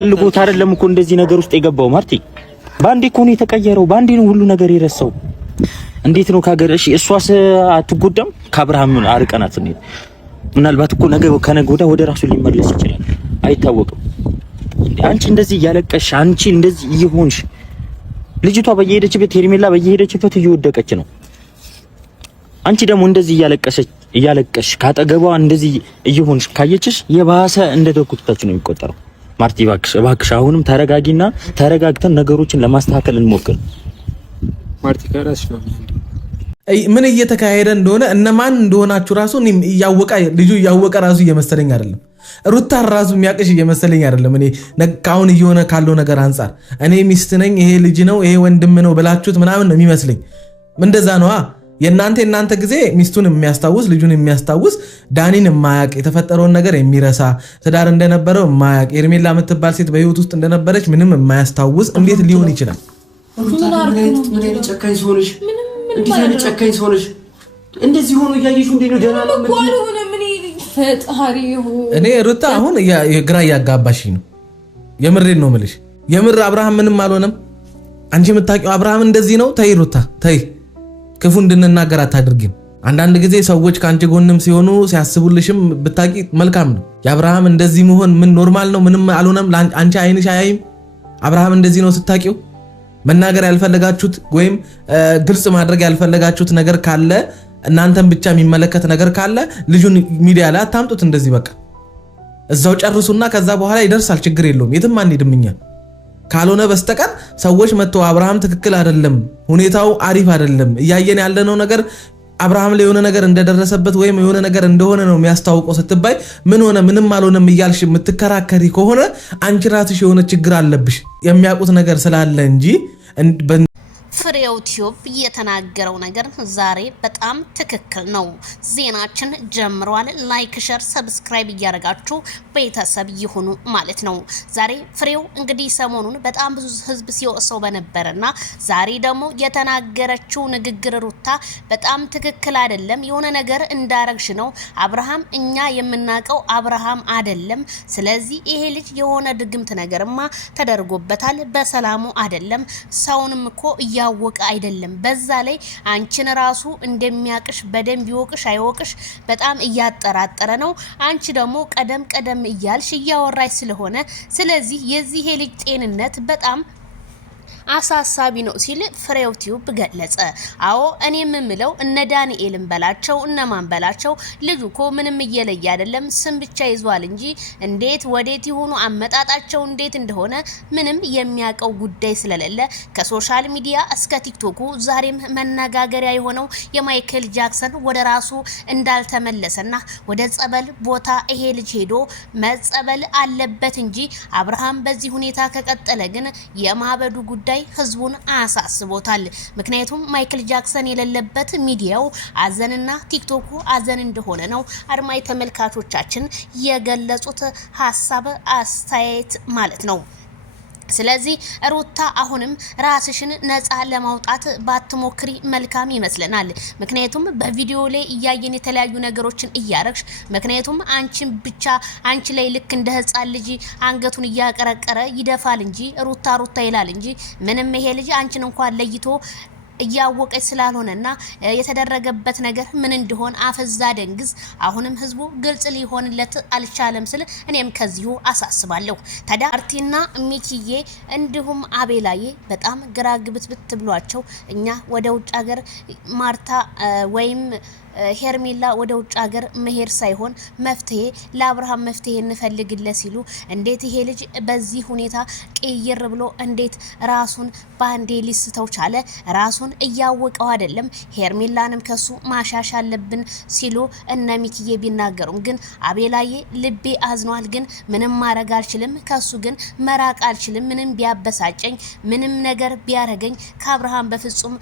ልጎት አይደለም እኮ እንደዚህ ነገር ውስጥ የገባው ማርቲ ባንዴ እኮ ነው የተቀየረው ባንዴ ነው ሁሉ ነገር ይረሳው እንዴት ነው ካገር እሺ እሷስ አትጎዳም ከአብርሃም አርቀናት ነው ምናልባት እኮ ነገ ከነገ ወደ ራሱ ሊመለስ ይችላል አይታወቅም አንቺ እንደዚህ ያለቀሽ አንቺ እንደዚህ ይሆንሽ ልጅቷ በየሄደችበት ሄርሜላ በየሄደችበት እየወደቀች ነው አንቺ ደግሞ እንደዚህ እያለቀሽ ካጠገቧ እንደዚህ እየሆንሽ ካየችሽ የባሰ እንደደኩታችሁ ነው የሚቆጠረው ማርቲ እባክሽ አሁንም ተረጋጊና ተረጋግተን ነገሮችን ለማስተካከል እንሞክር ማርቲ ካራሽ ነው ምን እየተካሄደ እንደሆነ እነማን እንደሆናችሁ ራሱ ልጁ ያወቀ ራሱ እየመሰለኝ አይደለም ሩታ ራሱ የሚያቀሽ እየመሰለኝ አይደለም እኔ ነካውን እየሆነ ካለው ነገር አንፃር እኔ ሚስት ነኝ ይሄ ልጅ ነው ይሄ ወንድም ነው ብላችሁት ምናምን ነው የሚመስለኝ እንደዛ ነው የናንተ ጊዜ ሚስቱን የሚያስታውስ ልጁን የሚያስታውስ ዳኒን የማያቅ የተፈጠረውን ነገር የሚረሳ ትዳር እንደነበረው የማያቅ ሄርሜላ የምትባል ሴት በህይወት ውስጥ እንደነበረች ምንም የማያስታውስ እንዴት ሊሆን ይችላል ምን ጨካኝ ሆነሽ እንዴት ጨካኝ ሆነሽ እንደዚህ ሆኖ ያይሹ እንዴት ነው ደህና ነው እኔ ሩታ አሁን ግራ ያጋባሽኝ ነው የምሬን ነው የምልሽ የምር አብርሃም ምንም አልሆነም አንቺ የምታውቂው አብርሃም እንደዚህ ነው ተይ ሩታ ተይ ክፉ እንድንናገር አታድርጊም አንዳንድ ጊዜ ሰዎች ካንቺ ጎንም ሲሆኑ ሲያስቡልሽም ብታቂ መልካም ነው የአብርሃም እንደዚህ መሆን ምን ኖርማል ነው ምንም አልሆነም አንቺ አይንሽ አያይም አብርሃም እንደዚህ ነው ስታቂው መናገር ያልፈለጋችሁት ወይም ግልጽ ማድረግ ያልፈለጋችሁት ነገር ካለ እናንተን ብቻ የሚመለከት ነገር ካለ ልጁን ሚዲያ ላይ አታምጡት እንደዚህ በቃ እዛው ጨርሱና ከዛ በኋላ ይደርሳል ችግር የለውም የትም አንሄድምኛ ካልሆነ በስተቀር ሰዎች መተው አብርሃም ትክክል አይደለም ሁኔታው አሪፍ አይደለም እያየን ያለነው ነገር አብርሃም ላይ የሆነ ነገር እንደደረሰበት ወይም የሆነ ነገር እንደሆነ ነው የሚያስታውቀው ስትባይ ምን ሆነ ምንም አልሆነም እያልሽ የምትከራከሪ ከሆነ አንቺ ራስሽ የሆነ ችግር አለብሽ የሚያውቁት ነገር ስላለ እንጂ ፍሬው ቲዩብ የተናገረው ነገር ዛሬ በጣም ትክክል ነው። ዜናችን ጀምሯል። ላይክ፣ ሼር፣ ሰብስክራይብ እያደረጋችሁ ቤተሰብ ይሁኑ ማለት ነው። ዛሬ ፍሬው እንግዲህ ሰሞኑን በጣም ብዙ ህዝብ ሲወቅሰው በነበረና ዛሬ ደግሞ የተናገረችው ንግግር ሩታ በጣም ትክክል አይደለም። የሆነ ነገር እንዳረግሽ ነው አብርሃም እኛ የምናቀው አብርሃም አይደለም። ስለዚህ ይሄ ልጅ የሆነ ድግምት ነገርማ ተደርጎበታል። በሰላሙ አይደለም። ሰውንም እኮ ያወቀ አይደለም በዛ ላይ አንቺን ራሱ እንደሚያቅሽ በደንብ ይወቅሽ አይወቅሽ በጣም እያጠራጠረ ነው አንቺ ደግሞ ቀደም እያልሽ እያወራሽ ስለሆነ ስለዚህ የዚህ ልጅ ጤንነት በጣም አሳሳቢ ነው ሲል ፍሬው ቲዩብ ገለጸ አዎ እኔ ምምለው እነ ዳንኤልን በላቸው እነማን በላቸው ልጁ እኮ ምንም እየለየ አይደለም ስም ብቻ ይዟል እንጂ እንዴት ወዴት ይሆኑ አመጣጣቸው እንዴት እንደሆነ ምንም የሚያቀው ጉዳይ ስለሌለ ከሶሻል ሚዲያ እስከ ቲክቶኩ ዛሬም መነጋገሪያ የሆነው የማይክል ጃክሰን ወደ ራሱ እንዳልተመለሰና ወደ ጸበል ቦታ ይሄ ልጅ ሄዶ መጸበል አለበት እንጂ አብርሃም በዚህ ሁኔታ ከቀጠለ ግን የማበዱ ጉዳይ ህዝቡን አሳስቦታል ምክንያቱም ማይክል ጃክሰን የሌለበት ሚዲያው አዘንና ቲክቶኩ አዘን እንደሆነ ነው አድማጭ ተመልካቾቻችን የገለጹት ሐሳብ አስተያየት ማለት ነው ስለዚህ ሩታ አሁንም ራስሽን ነፃ ለማውጣት ባትሞክሪ መልካም ይመስለናል ምክንያቱም በቪዲዮ ላይ እያየን የተለያዩ ነገሮችን እያረግሽ ምክንያቱም አንቺ ላይ ልክ እንደ ህፃን ልጅ አንገቱን እያቀረቀረ ይደፋል እንጂ ሩታ ይላል እንጂ ምንም ይሄ ልጅ አንቺን እንኳን ለይቶ እያወቀች ስላልሆነና የተደረገበት ነገር ምን እንደሆነ አፈዛ ደንግዝ አሁንም ህዝቡ ግልጽ ሊሆንለት አልቻለም ስለ እኔም ከዚሁ አሳስባለሁ ታዳርቲና ሚኪዬ እንዲሁም አቤላዬ በጣም ግራግብት ብሏቸው እኛ ወደ ውጭ ሀገር ማርታ ወይም ሄርሜላ ወደ ውጭ ሀገር መሄድ ሳይሆን መፍትሄ ለአብርሃም መፍትሄ እንፈልግለት ሲሉ እንዴት ይሄ ልጅ በዚህ ሁኔታ ቀይር ብሎ እንዴት ራሱን ባንዴ ሊስተው ቻለ ራሱን እያወቀው አይደለም ሄርሜላንም ከሱ ማሻሻል አለብን ሲሉ እነ ሚኪዬ ቢናገሩም ግን አቤላዬ ልቤ አዝኗል ግን ምንም ማረግ አልችልም ከሱ ግን መራቅ አልችልም ምንም ቢያበሳጨኝ ምንም ነገር ቢያረገኝ ከአብርሃም በፍጹም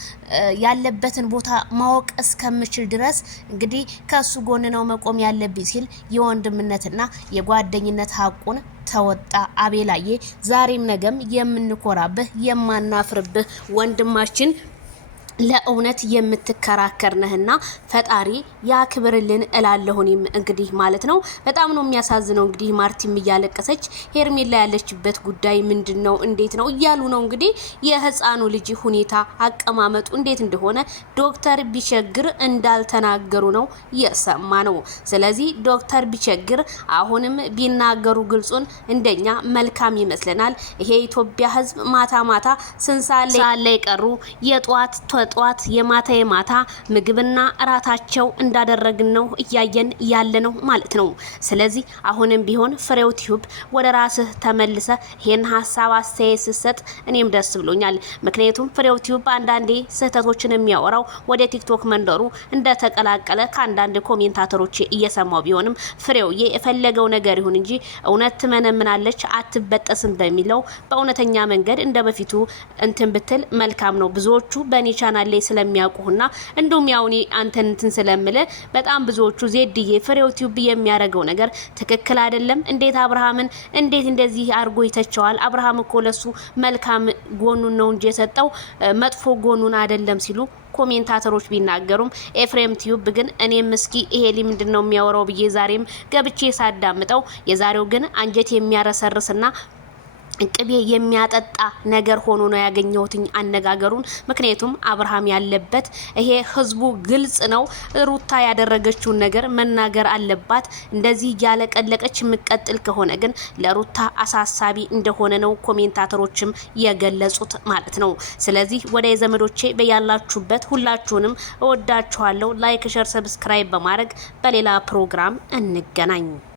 ያለበትን ቦታ ማወቅ እስከምችል ድረስ እንግዲህ ከሱ ጎን ነው መቆም ያለብኝ ሲል የወንድምነትና የጓደኝነት ሐቁን ተወጣ አቤላዬ ዛሬም ነገም የምንኮራብህ የማናፍርብህ ወንድማችን ለእውነት የምትከራከር ነህና ፈጣሪ ያክብርልን እላለሁኝም እንግዲህ ማለት ነው። በጣም ነው የሚያሳዝነው። እንግዲህ ማርቲም እያለቀሰች ሄርሜላ ያለችበት ጉዳይ ምንድነው እንዴት ነው እያሉ ነው እንግዲህ የህፃኑ ልጅ ሁኔታ አቀማመጡ እንዴት እንደሆነ ዶክተር ቢቸግር እንዳልተናገሩ ነው የሰማ ነው። ስለዚህ ዶክተር ቢቸግር አሁንም ቢናገሩ ግልጹን እንደኛ መልካም ይመስለናል። ይሄ ኢትዮጵያ ህዝብ ማታ ማታ ስንሳለ ቀሩ የጧት ጧት የማታ ምግብና እራታቸው እንዳደረግን ነው እያየን ያለ ነው ማለት ነው። ስለዚህ አሁንም ቢሆን ፍሬው ቲዩብ ወደ ራስህ ተመልሰ ይሄን ሐሳብ አስተያየት ስትሰጥ እኔም ደስ ብሎኛል። ምክንያቱም ፍሬው ቲዩብ አንዳንዴ ስህተቶችን የሚያወራው ወደ ቲክቶክ መንደሩ እንደተቀላቀለ ከአንዳንድ ኮሜንታተሮች እየሰማው ቢሆንም ፍሬው የፈለገው ነገር ይሁን እንጂ እውነት ትመነምናለች አትበጠስም በሚለው በእውነተኛ መንገድ እንደበፊቱ እንትን ብትል መልካም ነው። ብዙዎቹ በኔ ቻናል ላይ ስለሚያውቁና እንዱም ያውኔ አንተን እንትን ስለምለ በጣም ብዙዎቹ ዜድዬ ፍሬው ቲዩብ የሚያረጋው ነገር ትክክል አይደለም። እንዴት አብርሃምን እንዴት እንደዚህ አርጎ ይተቸዋል? አብርሃም እኮ ለሱ መልካም ጎኑን ነው እንጂ የሰጠው መጥፎ ጎኑን አይደለም ሲሉ ኮሜንታተሮች ቢናገሩም ኤፍሬም ቲዩብ ግን እኔም እስኪ ይሄ ምንድነው የሚያወራው ብዬ ዛሬም ገብቼ ሳዳምጠው የዛሬው ግን አንጀት የሚያረሰርስና ቅቤ የሚያጠጣ ነገር ሆኖ ነው ያገኘሁትኝ አነጋገሩን። ምክንያቱም አብርሃም ያለበት ይሄ ህዝቡ ግልጽ ነው። ሩታ ያደረገችውን ነገር መናገር አለባት። እንደዚህ ያለቀለቀች የምትቀጥል ከሆነ ግን ለሩታ አሳሳቢ እንደሆነ ነው ኮሜንታተሮችም የገለጹት ማለት ነው። ስለዚህ ወደ የዘመዶቼ በያላችሁበት ሁላችሁንም እወዳችኋለሁ። ላይክ፣ ሼር፣ ሰብስክራይብ በማድረግ በሌላ ፕሮግራም እንገናኝ።